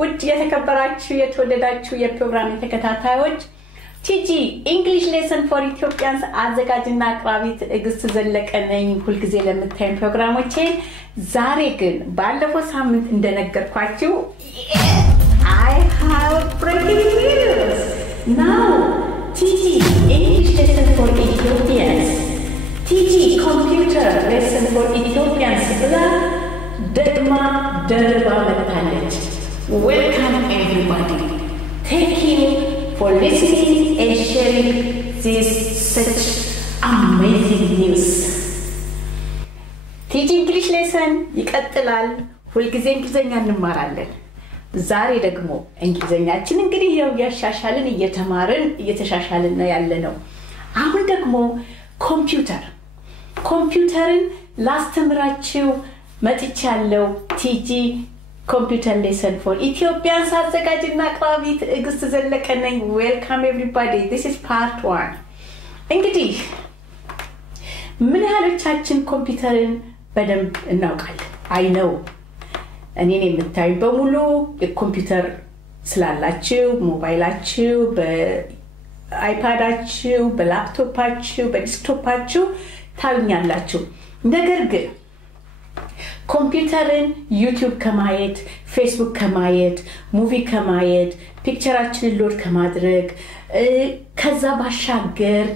ውድ የተከበራችሁ የተወደዳችሁ የፕሮግራም ተከታታዮች ቲጂ English lesson for Ethiopians አዘጋጅና አቅራቢት እግስት ዘለቀ ነኝ ሁሉ ጊዜ ለምታዩን ፕሮግራሞቼ ዛሬ ግን ባለፈው ሳምንት እንደነገርኳችሁ I have breaking news now ቲጂ English lesson for Ethiopians ቲጂ computer lesson for Ethiopians ብላ ደግማ ደርባ መጥታለች Welcome everybody thank you for listening and sharing this such amazing news ቲጂ English lesson ይቀጥላል ሁሉ ጊዜ እንግሊዘኛ እንማራለን ዛሬ ደግሞ እንግሊዘኛችን እንግዲህ ያው ያሻሻልን እየተማርን እየተሻሻልን ነው ያለነው አሁን ደግሞ ኮምፒውተርን ላስተምራችሁ መጥቻለሁ ቲጂ Computer lesson for Ethiopians አዘጋጅና አቅራቢት እግስት ዘለቀ ነኝ Welcome everybody this is part 1 እንግዲህ ምን ያህሎቻችን ኮምፒውተርን በደንብ እናውቃለን I know እኔን የምታዩ በሙሉ የኮምፒውተር ስላላችሁ ሞባይላችሁ በአይፓዳችሁ በላፕቶፓችሁ በዲስክቶፓችሁ ታዩኛላችሁ ነገር ግን ኮምፒውተርን YouTube ከማየት Facebook ከማየት ሙቪ ከማየት ፒክቸራችንን ሎድ ከማድረግ ከዛ ባሻገር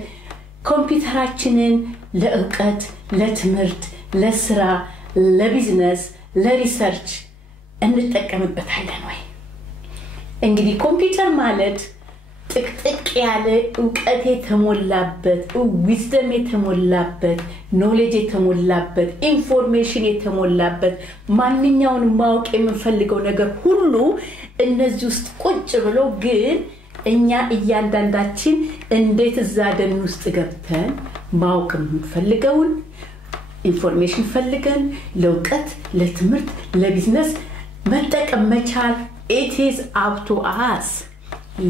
ኮምፒውተራችንን ለእውቀት ለትምህርት ለስራ ለቢዝነስ ለሪሰርች እንጠቀምበታለን ወይ እንግዲህ ኮምፒውተር ማለት ጥቅጥቅ ያለ እውቀት የተሞላበት ዊዝደም የተሞላበት ኖሌጅ የተሞላበት ኢንፎርሜሽን የተሞላበት ማንኛውን ማወቅ የምንፈልገው ነገር ሁሉ እነዚህ ውስጥ ቁጭ ብሎ ግን እኛ እያንዳንዳችን እንዴት እዛ ደን ውስጥ ገብተን ማወቅ የምንፈልገውን ኢንፎርሜሽን ፈልገን ለእውቀት ለትምህርት ለቢዝነስ መጠቀም መቻል it is up to us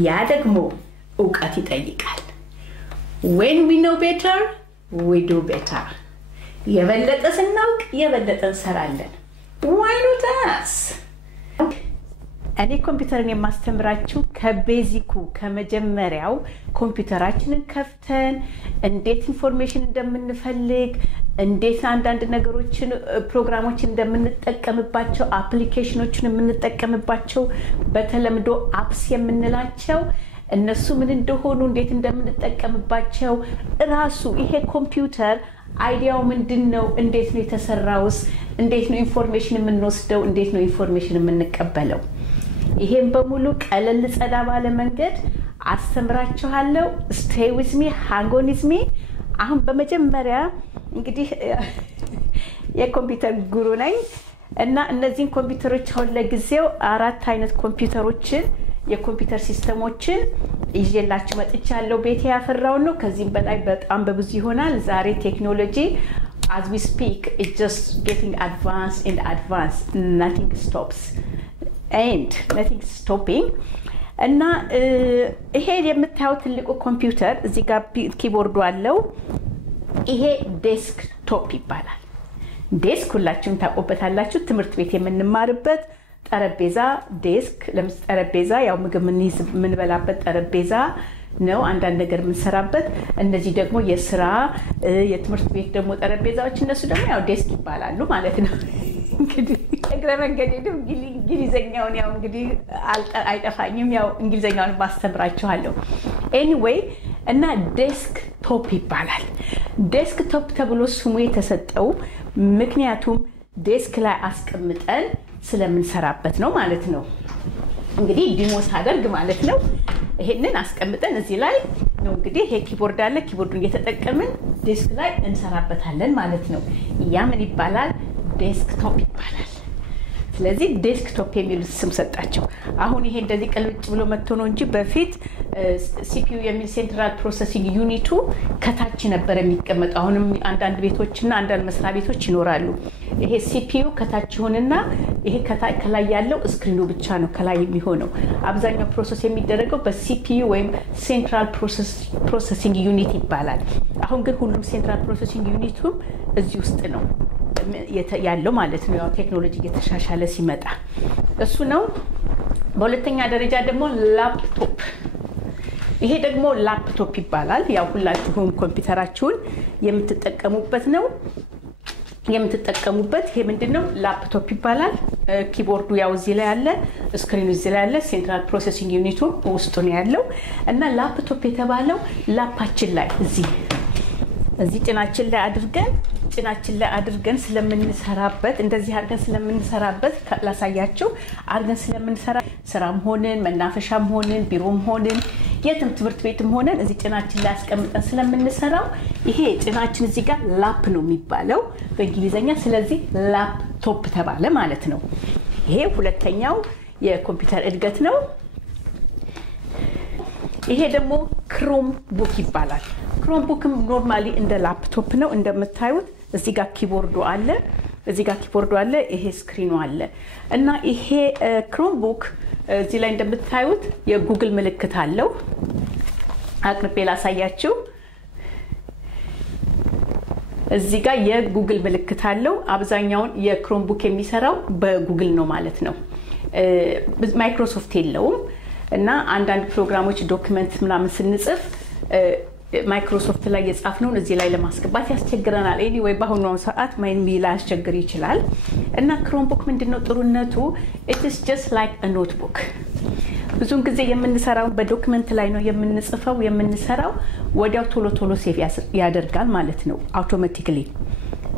ያ ደግሞ እውቀት ይጠይቃል when we know better we do better የበለጠ ስናውቅ የበለጠ እንሰራለን why not us እኔ ኮምፒውተርን የማስተምራችሁ ከቤዚኩ ከመጀመሪያው ኮምፒውተራችንን ከፍተን እንዴት ኢንፎርሜሽን እንደምንፈልግ እንዴት አንዳንድ ነገሮችን ፕሮግራሞችን እንደምንጠቀምባቸው አፕሊኬሽኖችን የምንጠቀምባቸው በተለምዶ አፕስ የምንላቸው እነሱ ምን እንደሆኑ እንዴት እንደምንጠቀምባቸው ራሱ ይሄ ኮምፒውተር አይዲያው ምንድነው እንዴት ነው የተሰራውስ እንዴት ነው ኢንፎርሜሽን የምንወስደው እንዴት ነው ኢንፎርሜሽን የምንቀበለው ይሄን በሙሉ ቀለል ጸዳ ባለ መንገድ አስተምራችኋለሁ stay with me hang on with me አሁን በመጀመሪያ እንግዲህ የኮምፒውተር ጉሩ ነኝ እና እነዚህን ኮምፒውተሮች አሁን ለጊዜው አራት አይነት ኮምፒውተሮችን የኮምፒውተር ሲስተሞችን ይዤላችሁ መጥቻለሁ ቤቴ ያፈራው ነው ከዚህም በላይ በጣም በብዙ ይሆናል ዛሬ ቴክኖሎጂ as we speak it's just getting advanced and advanced nothing stops and nothing stopping እና ይሄ የምታዩት ትልቁ ኮምፒውተር እዚህ ጋር ኪቦርዱ አለው ይሄ ዴስክቶፕ ይባላል ዴስክ ሁላችሁም ታቆበታላችሁ ትምህርት ቤት የምንማርበት ጠረጴዛ ዴስክ ለምስጠረጴዛ ያው ምግብ ምን በላበት ጠረጴዛ ነው አንዳንድ ነገር ምንሰራበት እነዚህ ደግሞ የሥራ የትምህርት ቤት ደግሞ ጠረጴዛዎች እነሱ ደግሞ ያው ዴስክ ይባላሉ ማለት ነው እንግዲህ እግረመንገዴም እንግሊዘኛውን ያው እንግዲህ አይጠፋኝም ያው እንግሊዘኛውን ማስተምራችኋለሁ anyway እና ዴስክቶፕ ይባላል ዴስክቶፕ ተብሎ ስሙ የተሰጠው ምክንያቱም ዴስክ ላይ አስቀምጠን ስለምንሰራበት ነው ማለት ነው እንግዲህ ዲሞስ አደርግ ማለት ነው ይሄንን አስቀምጠን እዚህ ላይ ነው እንግዲህ ይሄ ኪቦርድ አለ ኪቦርዱን እየተጠቀምን ዴስክ ላይ እንሰራበታለን ማለት ነው ያ ምን ይባላል ዴስክቶፕ ይባላል ስለዚህ ዴስክቶፕ የሚሉት ስም ሰጣቸው አሁን ይሄ እንደዚህ ቀልብጭ ብሎ መጥቶ ነው እንጂ በፊት CPU የሚል ሴንትራል ፕሮሰሲንግ ዩኒቱ ከታች ነበር የሚቀመጠው አሁንም አንዳንድ ቤቶችና አንዳንድ መስሪያ ቤቶች ይኖራሉ ይሄ CPU ከታች ሆነና ይሄ ከላይ ያለው ስክሪኑ ብቻ ነው ከላይ የሚሆነው አብዛኛው ፕሮሰስ የሚደረገው በCPU ወይም ሴንትራል ፕሮሰሲንግ ዩኒት ይባላል አሁን ግን ሁሉም ሴንትራል ፕሮሰሲንግ ዩኒቱ እዚህ ውስጥ ነው ያለው ማለት ነው ያው ቴክኖሎጂ እየተሻሻለ ሲመጣ እሱ ነው በሁለተኛ ደረጃ ደግሞ ላፕቶፕ ይሄ ደግሞ ላፕቶፕ ይባላል ያው ሁላችሁም ኮምፒውተራችሁን የምትጠቀሙበት ነው የምትጠቀሙበት ይሄ ምንድነው ላፕቶፕ ይባላል ኪቦርዱ ያው እዚህ ላይ አለ ስክሪኑ እዚህ ላይ አለ ሴንትራል ፕሮሰሲንግ ዩኒቱ ውስጡ ነው ያለው እና ላፕቶፕ የተባለው ላፓችን ላይ እዚህ ጭናችን ላይ አድርገን ስለምንሰራበት እንደዚህ አድርገን ስለምንሰራበት ላሳያችሁ አድርገን ስለምንሰራ ስራም ሆነን መናፈሻም ሆነን ቢሮም ሆነን የትም ትምህርት ቤትም ሆነን እዚህ ጭናችን ላይ አስቀምጠን ስለምንሰራው ይሄ ጭናችን እዚህ ጋር ላፕ ነው የሚባለው በእንግሊዘኛ ስለዚህ ላፕቶፕ ተባለ ማለት ነው ይሄ ሁለተኛው የኮምፒውተር እድገት ነው ይሄ ደግሞ ክሮም ቡክ ይባላል ክሮም ቡክም ኖርማሊ እንደ ላፕቶፕ ነው እንደምታዩት እዚህ ጋር ኪቦርዱ አለ ይሄ ስክሪኑ አለ እና ይሄ ክሮም ቡክ እዚህ ላይ እንደምታዩት የጉግል ምልክት አለው አቅርቤ ላሳያችሁ እዚህ ጋር የጉግል ምልክት አለው አብዛኛውን የክሮም ቡክ የሚሰራው በጉግል ነው ማለት ነው ማይክሮሶፍት የለውም እና አንዳንድ ፕሮግራሞች ዶክመንት ምናምን ስንጽፍ ማይክሮሶፍት ላይ የጻፍነውን እዚህ ላይ ለማስገባት ያስቸግረናል ኤኒዌይ በአሁኑ ሰዓት ሜይል ያስቸግር ይችላል እና ክሮም ቡክ ምንድነው ጥሩነቱ it is just like a notebook ብዙን ጊዜ የምንሰራው በዶክመንት ላይ ነው የምንሰራው ወዲያው ቶሎ ሴቭ ያደርጋል ማለት ነው አውቶማቲካሊ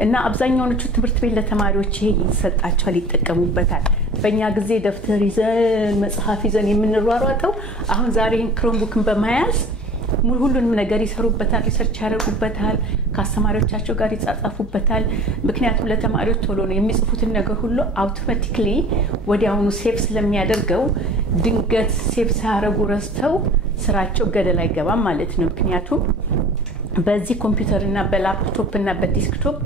እና አብዛኛዎቹ ትምህርት ቤት ለተማሪዎች ይሄ ይሰጣቸዋል ይጠቀሙበታል በእኛ ጊዜ ደፍተር ይዘን መጽሐፍ ይዘን የምንሯሯጠው አሁን ዛሬ ክሮም ቡክን በመያዝ ሁሉንም ነገር ይሰሩበታል ሪሰርች ያደርጉበታል ከአስተማሪዎቻቸው ጋር ይጻጻፉበታል ምክንያቱም ለተማሪዎች ቶሎ ነው የሚጽፉትን ነገር ሁሉ አውቶማቲካሊ ወዲያውኑ ሴቭ ስለሚያደርገው ድንገት ሴቭ ሳያደርጉ ረስተው ስራቸው ገደል አይገባም ማለት ነው ምክንያቱም በዚህ ኮምፒውተርና በላፕቶፕ እና በዲስክቶፕ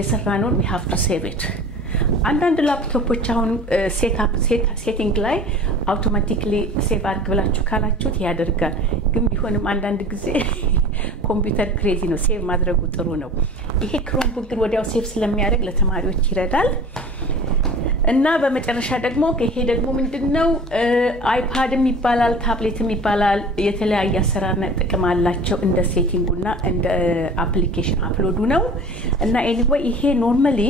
የሰራነው we have to save it አንዳንድ ላፕቶፖች አሁን ሴቲንግ ላይ አውቶማቲካሊ ሴቭ አድርግ ብላችሁ ካላችሁት ያደርጋል ግን ቢሆንም አንዳንድ ጊዜ ኮምፒውተር ክሬዚ ነው ሴቭ ማድረጉ ጥሩ ነው ይሄ ክሮም ቡክ ግን ወዲያው ሴቭ ስለሚያደርግ ለተማሪዎች ይረዳል እና በመጨረሻ ደግሞ ይሄ ደግሞ ምንድነው አይፓድም ይባላል ታብሌትም ይባላል የተለያየ አሰራርና ጥቅም አላቸው እንደ ሴቲንጉና እንደ አፕሊኬሽን አፕሎዱ ነው እና ኤኒዌይ ይሄ ኖርማሊ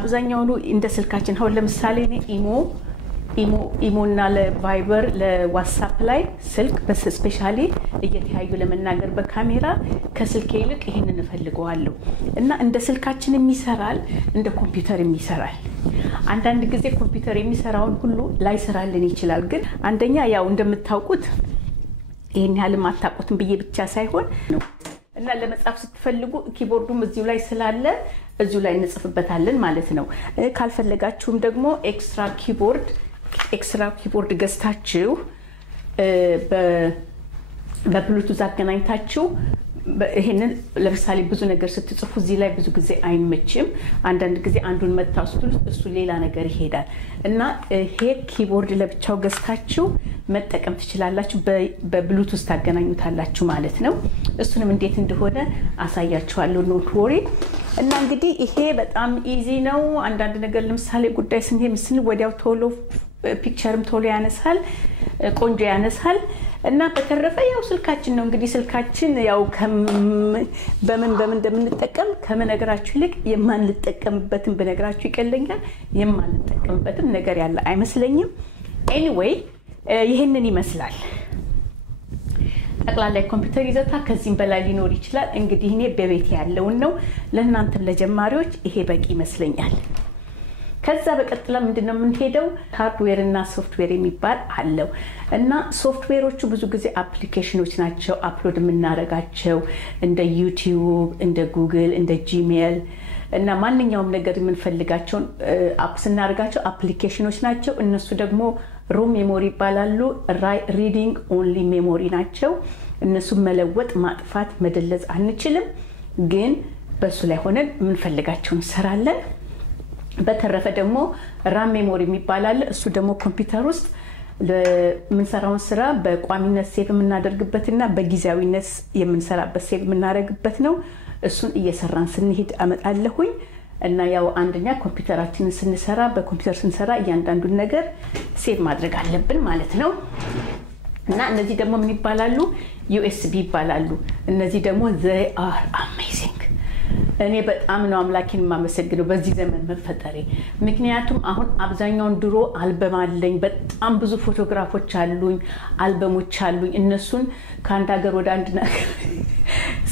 አብዛኛው እንደ ስልካችን አሁን ለምሳሌ ኢሞና ለቫይበር ለዋትስአፕ ላይ ስልክ በስፔሻሊ እየተያዩ ለመናገር በካሜራ ከስልክ ይልቅ ይሄንን እፈልገዋለሁ እና እንደ ስልካችን የሚሰራል እንደ ኮምፒውተር የሚሰራል አንዳንድ ጊዜ ኮምፒውተር የሚሰራውን ሁሉ ላይ ሰራልን ይችላል ግን አንደኛ ያው እንደምታውቁት ይሄን ያህል ማታውቁትን ብዬ ብቻ ሳይሆን ነው እና ለመጻፍ ስትፈልጉ ኪቦርዱም እዚሁ ላይ ስላለ እዚሁ ላይ እንጽፍበታለን ማለት ነው ካልፈለጋችሁም ደግሞ ኤክስትራ ኪቦርድ ገዝታችሁ በብሉቱዝ አገናኝታችሁ ይሄንን ለምሳሌ ብዙ ነገር ስትጽፉ እዚህ ላይ ብዙ ጊዜ አይመችም አንዳንድ ጊዜ አንዱን መታወስቱት እሱ ሌላ ነገር ይሄዳል እና ይሄ ኪቦርድ ለብቻው ገዝታችሁ መጠቀም ትችላላችሁ በብሉቱዝ ታገናኙታላችሁ ማለት ነው እሱንም እንዴት እንደሆነ አሳያችኋለሁ ኖት ወሪ እና እንግዲህ ይሄ በጣም ኢዚ ነው አንዳንድ ነገር ለምሳሌ ጉዳይ ስንሄድ ወዲያው ቶሎ ፒክቸርም ቶሎ ያነሳል ቆንጆ ያነሳል እና በተረፈ ያው ስልካችን ነው እንግዲህ ስልካችን ያው በምን እንደምንጠቀም ከመነግራችሁ ልክ የማንጠቀምበትን በነግራችሁ ይቀለኛል የማንጠቀምበትን ነገር ያለ አይመስለኝም ኤኒዌይ ይሄንን ይመስላል ጠቅላላ ኮምፒውተር ይዘታ ከዚህም በላይ ሊኖር ይችላል እንግዲህ እኔ በቤት ያለው ነው ለእናንተም ለጀማሪዎች ይሄ በቂ ይመስለኛል ከዛ በቀጥላ ምንድነው የምንሄደው ሃርድዌር እና ሶፍትዌር የሚባል አለው እና ሶፍትዌሮቹ ብዙ ጊዜ አፕሊኬሽኖች ናቸው አፕሎድ የምናረጋቸው እንደ ዩቲዩብ እንደ ጉግል እንደ ጂሜል እና ማንኛውም ነገር የምንፈልጋቸው አፕስ እናረጋቸው አፕሊኬሽኖች ናቸው እነሱ ደግሞ ሩም ሜሞሪ ይባላሉ ሪዲንግ ኦንሊ ሜሞሪ ናቸው እነሱ መለወጥ ማጥፋት መደለዝ አንችልም ግን በሱ ላይ ሆነን የምንፈልጋቸውን እንሰራለን በተረፈ ደግሞ ራም ሜሞሪ የሚባላል እሱ ደግሞ ኮምፒውተር ውስጥ ለምንሰራውን ስራ በቋሚነት ሴቭ የምናደርግበትና በጊዜያዊነት የምንሰራበት ሴቭ የምናደርግበት ነው እሱን እየሰራን ስንሄድ አመጣለሁኝ እና ያው አንደኛ ኮምፒውተራችንን ስንሰራ በኮምፒውተር ስንሰራ እያንዳንዱን ነገር ሴቭ ማድረግ አለብን ማለት ነው እና እነዚህ ደግሞ ምን ይባላሉ USB ይባላሉ እነዚህ ደግሞ they are amazing እኔ በጣም ነው አምላኬን ማመሰግነው በዚህ ዘመን መፈጠሬ ምክንያቱም አሁን አብዛኛውን ድሮ አልበም አለኝ በጣም ብዙ ፎቶግራፎች አሉኝ አልበሞች አሉኝ እነሱን ከአንድ ሀገር ወደ አንድ ነገር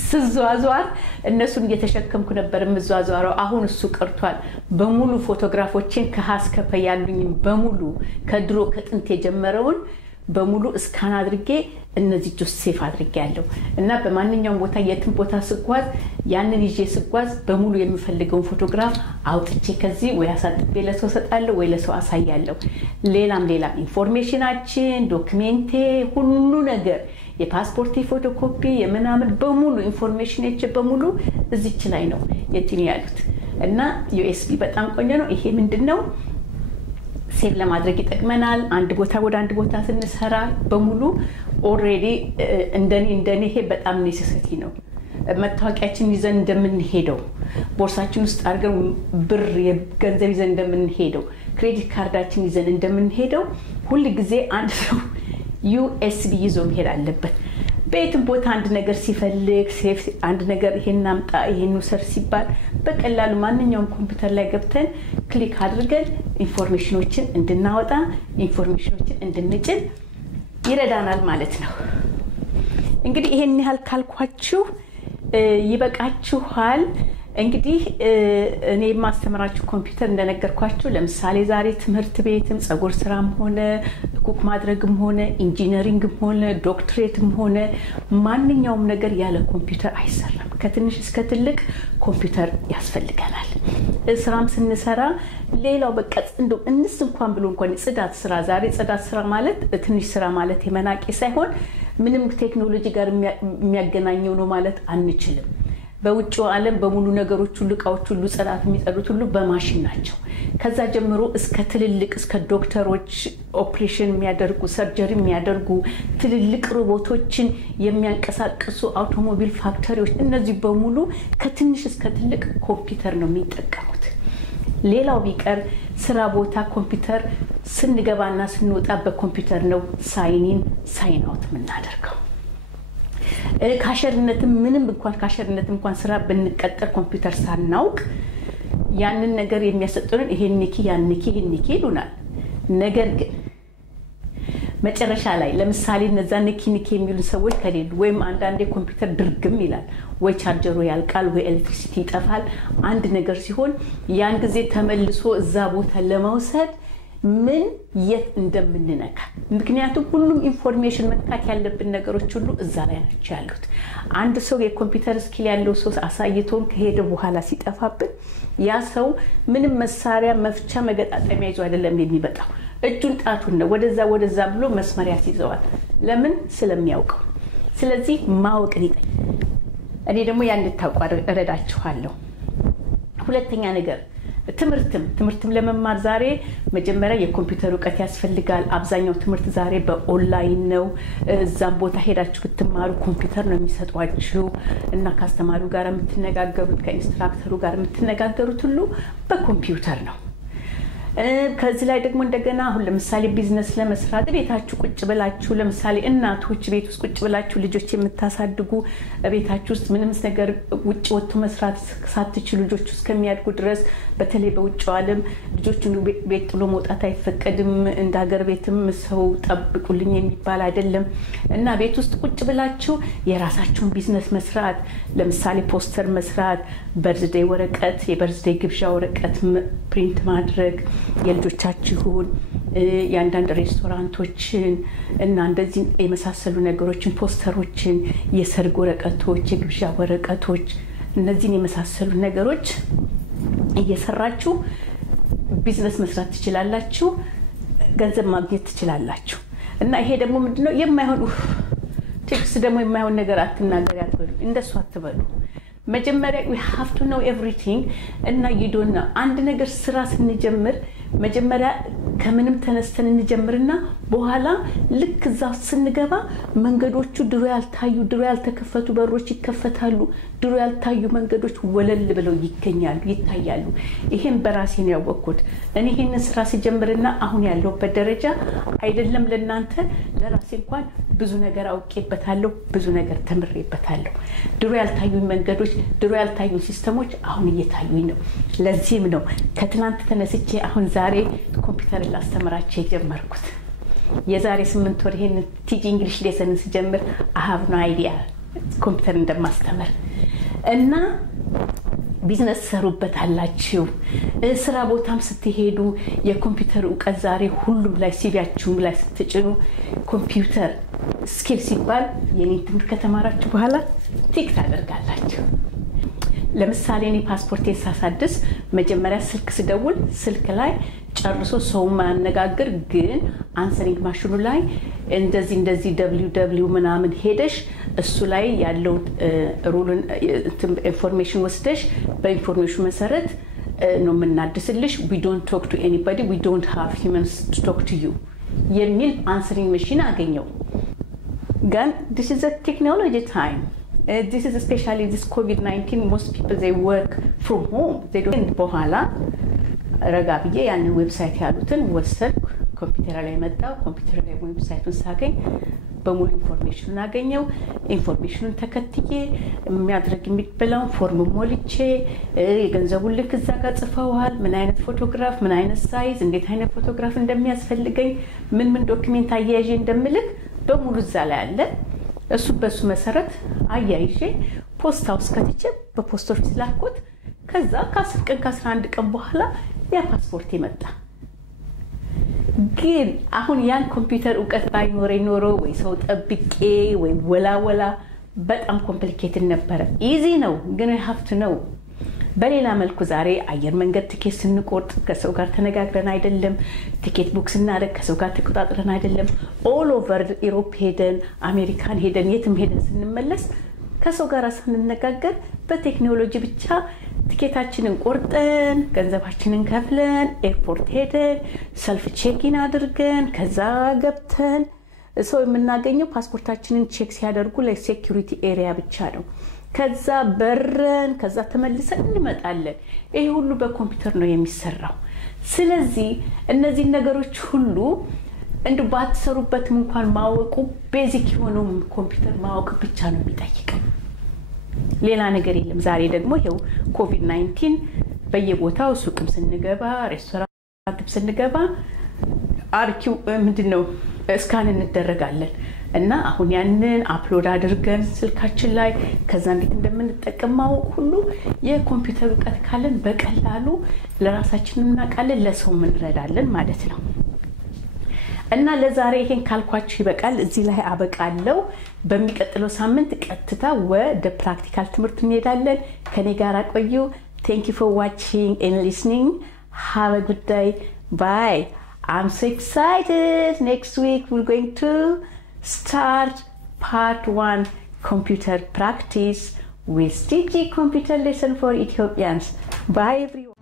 ስዟዟር እነሱን እየተሸከምኩ ነበር ምዟዟረው አሁን እሱ ቀርቷል በሙሉ ፎቶግራፎችን ከሐስከፈ ያሉኝ በሙሉ ከድሮ ከጥንት የጀመረውን በሙሉ እስካን አድርጌ እነዚህ ጆሴፍ አድርጌያለሁ እና በማንኛውም ቦታ የትም ቦታ ስጓዝ ያንን ይዤ ስጓዝ በሙሉ የምፈልገው ፎቶግራፍ አውጥቼ ከዚህ ወይ አሳጥቤ ለሰው ሰጣለሁ ወይ ለሰው አሳያለሁ ሌላም ኢንፎርሜሽናችን ዶክመንቴ ሁሉ ነገር የፓስፖርት ፎቶኮፒ የምናምን በሙሉ ኢንፎርሜሽኖች በሙሉ እዚች ላይ ነው የትኝ ያሉት እና USB በጣም ቆንጆ ነው ይሄ ምንድነው ሴቭ ለማድረግ ይጠቅመናል አንድ ቦታ ወደ አንድ ቦታ ስንሰራ በሙሉ ኦሬዲ እንደኔ ይሄ በጣም ኔሴሲቲ ነው መታወቂያችን ይዘን እንደምንሄደው ቦርሳችን ውስጥ አድርገን ብር የገንዘብ ይዘን እንደምንሄደው ክሬዲት ካርዳችን ይዘን እንደምንሄደው ሁሉ ጊዜ አንድ ሰው USB ይዞ መሄድ አለበት ቤትም ቦታ አንድ ነገር ሲፈልግ ሴፍ አንድ ነገር ይሄን አምጣ ይሄን ውሰድ ሲባል በቀላሉ ማንኛውም ኮምፒውተር ላይ ገብተን ክሊክ አድርገን ኢንፎርሜሽኖችን እንድናወጣ ኢንፎርሜሽኖችን እንድንጭን ይረዳናል ማለት ነው እንግዲህ ይሄን ያህል ካልኳችሁ ይበቃችኋል እንግዲህ እኔ ማስተምራችሁ ኮምፒውተር እንደነገርኳችሁ ለምሳሌ ዛሬ ትምህርት ቤትም ጸጉር ስራም ሆነ ኩክ ማድረግም ሆነ ኢንጂነሪንግም ሆነ ዶክትሬትም ሆነ ማንኛውም ነገር ያለ ኮምፒውተር አይሰራም ከትንሽ እስከ ትልቅ ኮምፒውተር ያስፈልገናል ስራም ስንሰራ ሌላው በቀጥ እንደው እንኳን ብሎ እንኳን ጽዳት ስራ ዛሬ ጽዳት ስራ ማለት ትንሽ ስራ ማለት የመናቂ ሳይሆን ምንም ቴክኖሎጂ ጋር የሚያገናኘው ነው ማለት አንችልም በውጭው ዓለም በሙሉ ነገሮች ሁሉ ቃዎች ሁሉ ጽዳት የሚጸዱት ሁሉ በማሽን ናቸው ከዛ ጀምሮ እስከ ትልልቅ እስከ ዶክተሮች ኦፕሬሽን የሚያደርጉ ሰርጀሪ የሚያደርጉ ትልልቅ ሮቦቶችን የሚያንቀሳቅሱ አውቶሞቢል ፋክተሪዎች እነዚህ በሙሉ ከትንሽ እስከ ትልቅ ኮምፒውተር ነው የሚጠቀሙት ሌላው ቢቀር ስራ ቦታ ኮምፒውተር ስንገባና ስንወጣ በኮምፒውተር ነው ሳይን አውት የምናደርገው ካሸርነትም ምንም እንኳን ስራ ብንቀጠር ኮምፒውተር ሳናውቅ ያንን ነገር የሚያሰጡን ይሄን ንኪ ያን ንኪ ይሉናል ነገር ግን መጨረሻ ላይ ለምሳሌ እነዛ ንኪ የሚሉ ሰዎች ከሌሉ ወይም አንዳንዴ ኮምፒውተር ድርግም ይላል ወይ ቻርጀሩ ያልቃል ወይ ኤሌክትሪሲቲ ይጠፋል አንድ ነገር ሲሆን ያን ጊዜ ተመልሶ እዛ ቦታ ለማውሰድ ምን የት እንደምንነካ ምክንያቱም ሁሉም ኢንፎርሜሽን መጣት ያለብን ነገሮች ሁሉ እዛ ላይ ናቸው ያሉት አንድ ሰው የኮምፒውተር ስኪል ያለው ሰው አሳይቶን ከሄደ በኋላ ሲጠፋብን ያ ሰው ምንም መሳሪያ መፍቻ መገጣጠሚያ ይዞ አይደለም የሚመጣው እጁን ጣቱን ነው ወደዛ ብሎ መስመር ያስይዘዋል ለምን ስለሚያውቀው ስለዚህ ማወቅን ይጠይቃል እኔ ደግሞ ያን እንድታውቁ እረዳችኋለሁ ሁለተኛ ነገር ትምህርትም ለመማር ዛሬ መጀመሪያ የኮምፒውተር ዕውቀት ያስፈልጋል አብዛኛው ትምህርት ዛሬ በኦንላይን ነው እዛም ቦታ ሄዳችሁ ክትማሩ ኮምፒውተር ነው የሚሰጧችሁ እና ካስተማሪው ጋር የምትነጋገሩት ከኢንስትራክተሩ ጋር የምትነጋገሩት ሁሉ በኮምፒውተር ነው ከዚህ ላይ ደግሞ እንደገና አሁን ለምሳሌ ቢዝነስ ለመስራት ቤታችሁ ቁጭ ብላችሁ ለምሳሌ እናቶች ቤት ውስጥ ቁጭ ብላችሁ ልጆች የምታሳድጉ ቤታችሁ ውስጥ ምንም ነገር ውጭ ወጥቶ መስራት ሳትችሉ ልጆች እስከሚያድጉ ድረስ በተለይ በውጭው ዓለም ልጆችን ቤት ጥሎ መውጣት አይፈቀድም እንደ ሀገር ቤትም ሰው ጠብቁልኝ የሚባል አይደለም እና ቤት ውስጥ ቁጭ ብላችሁ የራሳችሁን ቢዝነስ መስራት ለምሳሌ ፖስተር መስራት በርዝዴይ ወረቀት የበርዝዴይ ግብዣ ወረቀት ፕሪንት ማድረግ የልጆቻችሁን ያንዳንድ ሬስቶራንቶችን እና እንደዚህ የመሳሰሉ ነገሮችን ፖስተሮችን የሰርግ ወረቀቶች የግብዣ ወረቀቶች እነዚህን የመሳሰሉ ነገሮች እየሰራችሁ ቢዝነስ መስራት ትችላላችሁ ገንዘብ ማግኘት ትችላላችሁ እና ይሄ ደግሞ ምንድነው የማይሆን ቴክስት ደግሞ የማይሆን ነገር አትናገር ያትበሉ እንደሱ አትበሉ መጀመሪያ we have to know everything እና you don't know አንድ ነገር ስራ ስንጀምር መጀመሪያ ከምንም ተነስተን እንጀምርና በኋላ ልክ እዛ ስንገባ መንገዶቹ ድሮ ያልተከፈቱ በሮች ይከፈታሉ ድሮ ያልታዩ መንገዶች ወለል ብለው ይታያሉ ይሄን በራሴ ነው ያወቅኩት እኔ ይሄንን ስራ ሲጀምርና አሁን ያለውበት ደረጃ አይደለም ለናንተ ለራሴ እንኳን ብዙ ነገር አውቄበታለሁ ብዙ ነገር ተምሬበታለሁ ድሮ ያልታዩ መንገዶች ድሮ ያልታዩ ሲስተሞች አሁን እየታዩኝ ነው ለዚህም ነው ከትናንት ተነስቼ አሁን ዛሬ ኮምፒውተር ላስተምራችሁ የጀመርኩት የዛሬ 8 ወር ይሄን ቲጂ እንግሊሽ ሌሰን ሲጀምር I have no idea ኮምፒውተር እንደማስተምር እና ቢዝነስ ሰሩበት አላችሁ ስራ ቦታም ስትሄዱ የኮምፒውተር ዕውቀት ዛሬ ሁሉም ላይ ሲቪያችሁ ላይ ስትጭኑ ኮምፒውተር ስኪል ሲባል የኔን ትምህርት ከተማራችሁ በኋላ ቲክ ታደርጋላችሁ ለምሳሌ እኔ ፓስፖርቴን ሳሳድስ መጀመሪያ ስልክ ስደውል ስልክ ላይ ጨርሶ ሰው ማነጋገር ግን አንሰሪንግ ማሽኑ ላይ እንደዚህ www ምናምን ሄደሽ እሱ ላይ ያለው ሩልን ኢንፎርሜሽን ወስደሽ በኢንፎርሜሽኑ መሰረት ነው የምናድስልሽ we don't talk to anybody we don't have humans to talk to you የሚል answering machine አገኘው ግን this is a technology time this is especially this COVID-19 most people they work from home they don't በኋላ ረጋብዬ ያንን ዌብሳይት ያሉትን ወሰድኩ ኮምፒውተር ላይ መጣው ኮምፒውተር ላይ ዌብሳይቱን ሳገኝ በሙሉ ኢንፎርሜሽኑን አገኘው ኢንፎርሜሽኑን ተከትዬ የሚያድርግ የሚበላው ፎርም ሞልቼ የገንዘቡን ልክ እዛ ጋር ጽፈዋል ምን አይነት ፎቶግራፍ ምን አይነት ሳይዝ እንዴት አይነት ፎቶግራፍ እንደሚያስፈልገኝ ምን ዶክመንት አያይዤ እንደምልክ በሙሉ እዛ ላይ አለ እሱ በሱ መሰረት አያይዤ ፖስት ሃውስ ከትቼ በፖስት ኦፊስ ላኩት ከዛ ከ10 ቀን ከ11 ቀን በኋላ ያ ፓስፖርት ይመጣ ግን አሁን ያን ኮምፒውተር ዕውቀት ባይኖረኝ ኖሮ ወይ ሰው ጠብቄ ወይ ወላወላ በጣም ኮምፕሊኬትድ ነበር ኢዚ ነው ግን I have to know በሌላ መልኩ ዛሬ አየር መንገድ ቲኬት ስንቆርጥ ከሰው ጋር ተነጋግረን አይደለም ቲኬት ቡክ ስናደርግ ከሰው ጋር ተቆጣጥረን አይደለም all over Europe ሄደን አሜሪካን ሄደን የትም ሄደን ስንመለስ ከሰው ጋር ስንነጋገር በቴክኖሎጂ ብቻ ቲኬታችንን ቆርጠን ገንዘባችንን ከፍለን ኤርፖርት ሄደን ሰልፍ ቼክ-ኢን አድርገን ከዛ ገብተን ሰው የምናገኘው ፓስፖርታችንን ቼክ ሲያደርጉ ለሴኩሪቲ ኤሪያ ብቻ ነው ከዛ በረን ከዛ ተመልሰን እንመጣለን ይሄ ሁሉ በኮምፒውተር ነው የሚሰራው ስለዚህ እነዚህ ነገሮች ሁሉ እንደ ባትሰሩበትም እንኳን ማወቁ ቤዚክ የሆነው ኮምፒውተር ማወቅ ብቻ ነው የሚጠይቀው ሌላ ነገር የለም ዛሬ ደግሞ ይሄው ኮቪድ-19 በየቦታው ሱቅም ስንገባ ሬስቶራንትም ስንገባ አርኪው ምንድነው ስካን እንደረጋለን እና አሁን ያንን አፕሎድ አድርገን ስልካችን ላይ ከዛ እንዴት እንደምንጠቀመው ሁሉ የኮምፒውተር ዕውቀት ካለን በቀላሉ ለራሳችን እናቃለን ለሰው እንረዳለን ማለት ነው እና ለዛሬ ይሄን ካልኳችሁ ይበቃል እዚህ ላይ አበቃለሁ በሚቀጥለው ሳምንት ቀጥታ ወደ ፕራክቲካል ትምህርት እንሄዳለን ከኔ ጋር ቆዩ thank you for watching and listening have a good day bye I'm so excited next week we're going to start part 1 computer practice with TG computer lesson for Ethiopians bye everyone